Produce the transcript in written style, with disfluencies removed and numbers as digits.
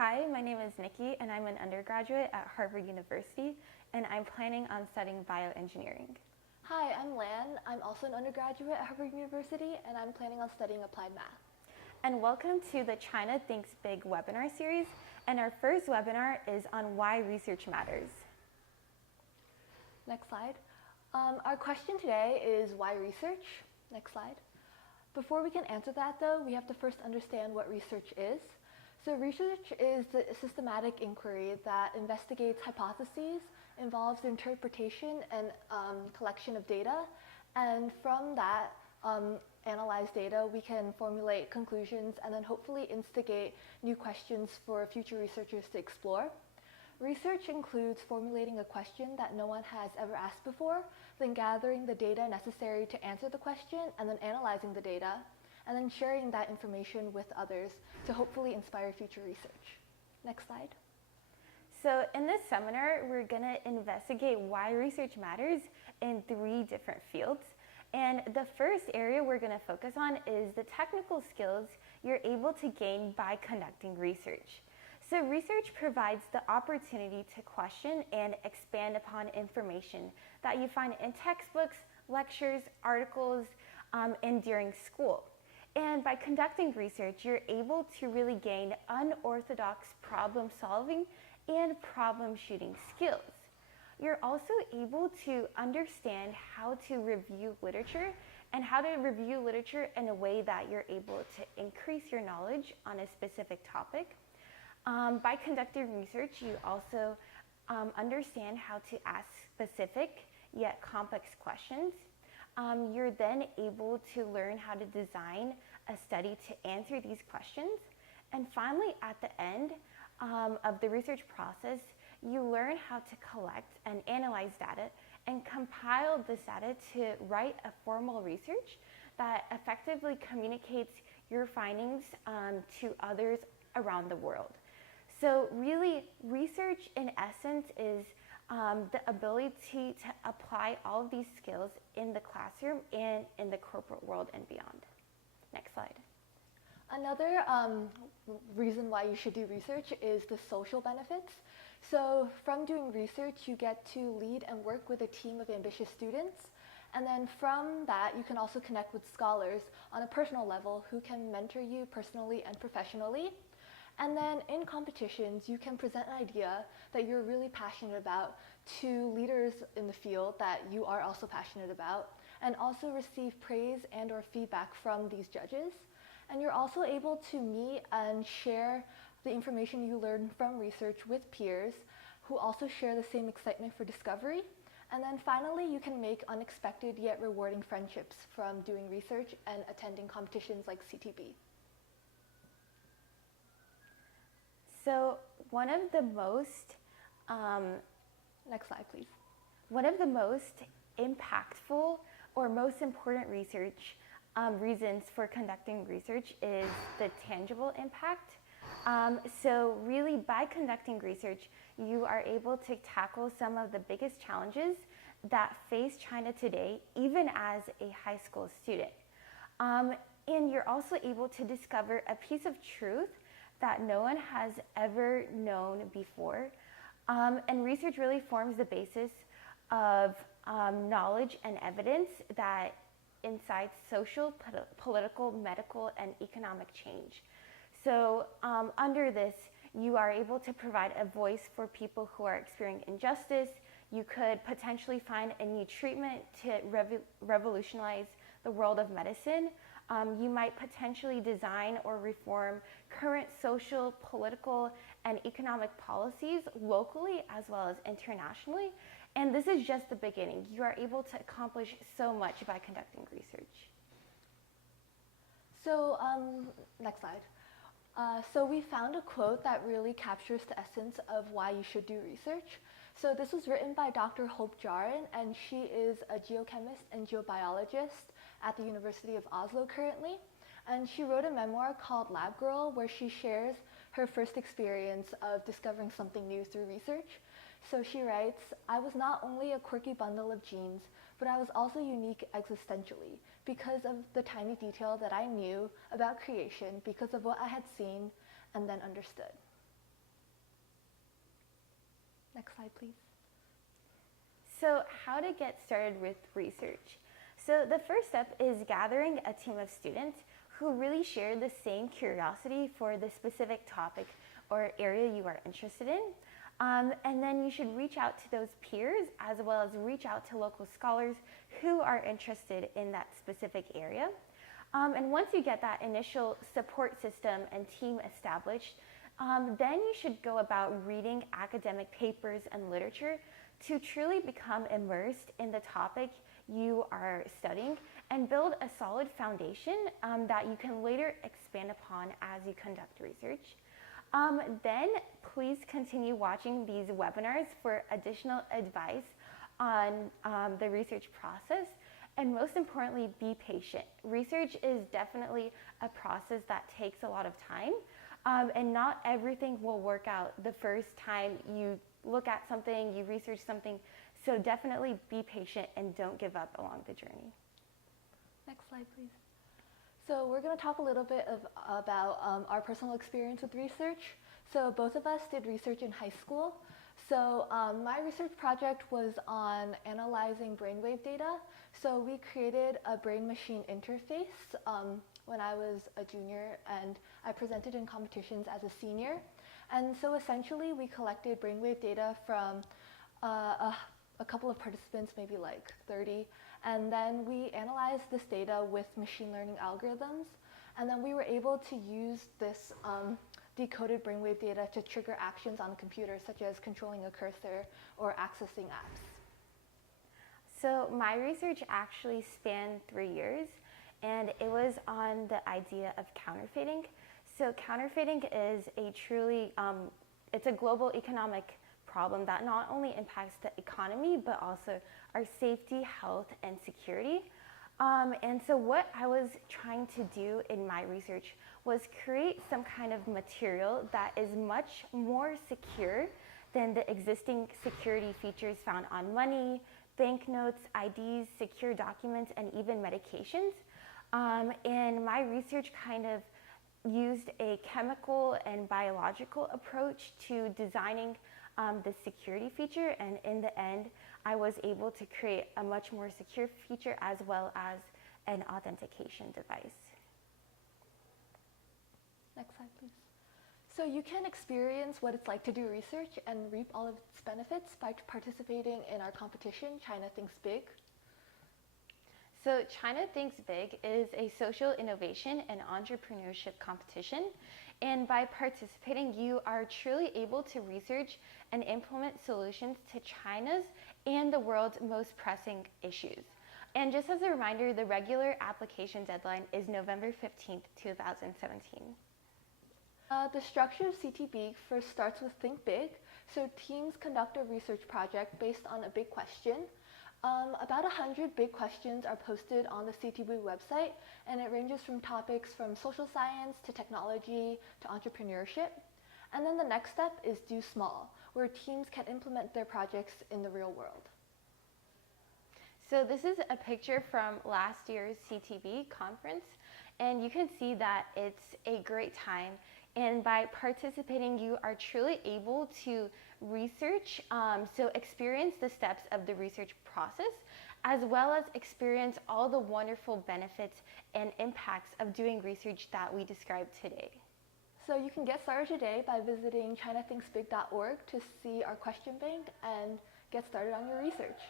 Hi, my name is Nikki and I'm an undergraduate at Harvard University and I'm planning on studying bioengineering. Hi, I'm Lan. I'm also an undergraduate at Harvard University and I'm planning on studying applied math. And welcome to the China Thinks Big webinar series, and our first webinar is on why research matters. Next slide. Our question today is why research? Next slide. Before we can answer that though, we have to first understand what research is. So research is the systematic inquiry that investigates hypotheses, involves interpretation and collection of data, and from that analyzed data we can formulate conclusions and then hopefully instigate new questions for future researchers to explore. Research includes formulating a question that no one has ever asked before, then gathering the data necessary to answer the question, and then analyzing the data, and then sharing that information with others to hopefully inspire future research. Next slide. So in this seminar, we're going to investigate why research matters in 3 different fields. And the first area we're going to focus on is the technical skills you're able to gain by conducting research. So research provides the opportunity to question and expand upon information that you find in textbooks, lectures, articles, and during school. And by conducting research, you're able to really gain unorthodox problem solving and problem shooting skills. You're also able to understand how to review literature and how to review literature in a way that you're able to increase your knowledge on a specific topic. By conducting research, you also understand how to ask specific yet complex questions. You're then able to learn how to design a study to answer these questions. And finally, at the end of the research process, you learn how to collect and analyze data and compile this data to write a formal research that effectively communicates your findings to others around the world. So really, research in essence is the ability to apply all of these skills in the classroom and in the corporate world and beyond. Next slide. Another reason why you should do research is the social benefits. So from doing research, you get to lead and work with a team of ambitious students. And then from that, you can also connect with scholars on a personal level who can mentor you personally and professionally. And then in competitions, you can present an idea that you're really passionate about to leaders in the field that you are also passionate about, and also receive praise and or feedback from these judges. And you're also able to meet and share the information you learn from research with peers who also share the same excitement for discovery. And then finally, you can make unexpected yet rewarding friendships from doing research and attending competitions like CTP. So one of the most, next slide please. One of the most impactful or most important research reasons for conducting research is the tangible impact. So really by conducting research, you are able to tackle some of the biggest challenges that face China today, even as a high school student. And you're also able to discover a piece of truth that no one has ever known before. And research really forms the basis of knowledge and evidence that incites social, political, medical, and economic change. So under this, you are able to provide a voice for people who are experiencing injustice. You could potentially find a new treatment to revolutionize the world of medicine. You might potentially design or reform current social, political, and economic policies locally as well as internationally. And this is just the beginning. You are able to accomplish so much by conducting research. So next slide. So we found a quote that really captures the essence of why you should do research. So this was written by Dr. Hope Jahren, and she is a geochemist and geobiologist at the University of Oslo currently. And she wrote a memoir called Lab Girl, where she shares her first experience of discovering something new through research. So she writes, "I was not only a quirky bundle of genes, but I was also unique existentially because of the tiny detail that I knew about creation because of what I had seen and then understood." Next slide, please. So how to get started with research? So the first step is gathering a team of students who really share the same curiosity for the specific topic or area you are interested in. And then you should reach out to those peers as well as reach out to local scholars who are interested in that specific area. And once you get that initial support system and team established, then you should go about reading academic papers and literature to truly become immersed in the topic you are studying and build a solid foundation that you can later expand upon as you conduct research. Then please continue watching these webinars for additional advice on the research process, and most importantly, be patient. Research is definitely a process that takes a lot of time, and not everything will work out the first time you look at something, you research something, so definitely be patient and don't give up along the journey. Next slide, please. So we're going to talk a little bit about our personal experience with research. So both of us did research in high school. So my research project was on analyzing brainwave data. So we created a brain-machine interface when I was a junior, and I presented in competitions as a senior. And so essentially we collected brainwave data from a couple of participants, maybe like 30, and then we analyzed this data with machine learning algorithms, and then we were able to use this decoded brainwave data to trigger actions on a computer, such as controlling a cursor or accessing apps. So my research actually spanned 3 years, and it was on the idea of counterfeiting. So counterfeiting is a truly, it's a global economic problem that not only impacts the economy, but also our safety, health, and security. And so what I was trying to do in my research was create some kind of material that is much more secure than the existing security features found on money, banknotes, IDs, secure documents, and even medications. And my research kind of used a chemical and biological approach to designing the security feature, and in the end, I was able to create a much more secure feature as well as an authentication device. Next slide, please. So you can experience what it's like to do research and reap all of its benefits by participating in our competition, China Thinks Big. So China Thinks Big is a social innovation and entrepreneurship competition. And by participating, you are truly able to research and implement solutions to China's and the world's most pressing issues. And just as a reminder, the regular application deadline is November 15th, 2017. The structure of CTP first starts with Think Big. So teams conduct a research project based on a big question. About 100 big questions are posted on the CTP website, and it ranges from topics from social science to technology to entrepreneurship. And then the next step is Do Small, where teams can implement their projects in the real world. So this is a picture from last year's CTP conference, and you can see that it's a great time. And by participating, you are truly able to research, so experience the steps of the research process, as well as experience all the wonderful benefits and impacts of doing research that we described today. So you can get started today by visiting chinathinksbig.org to see our question bank and get started on your research.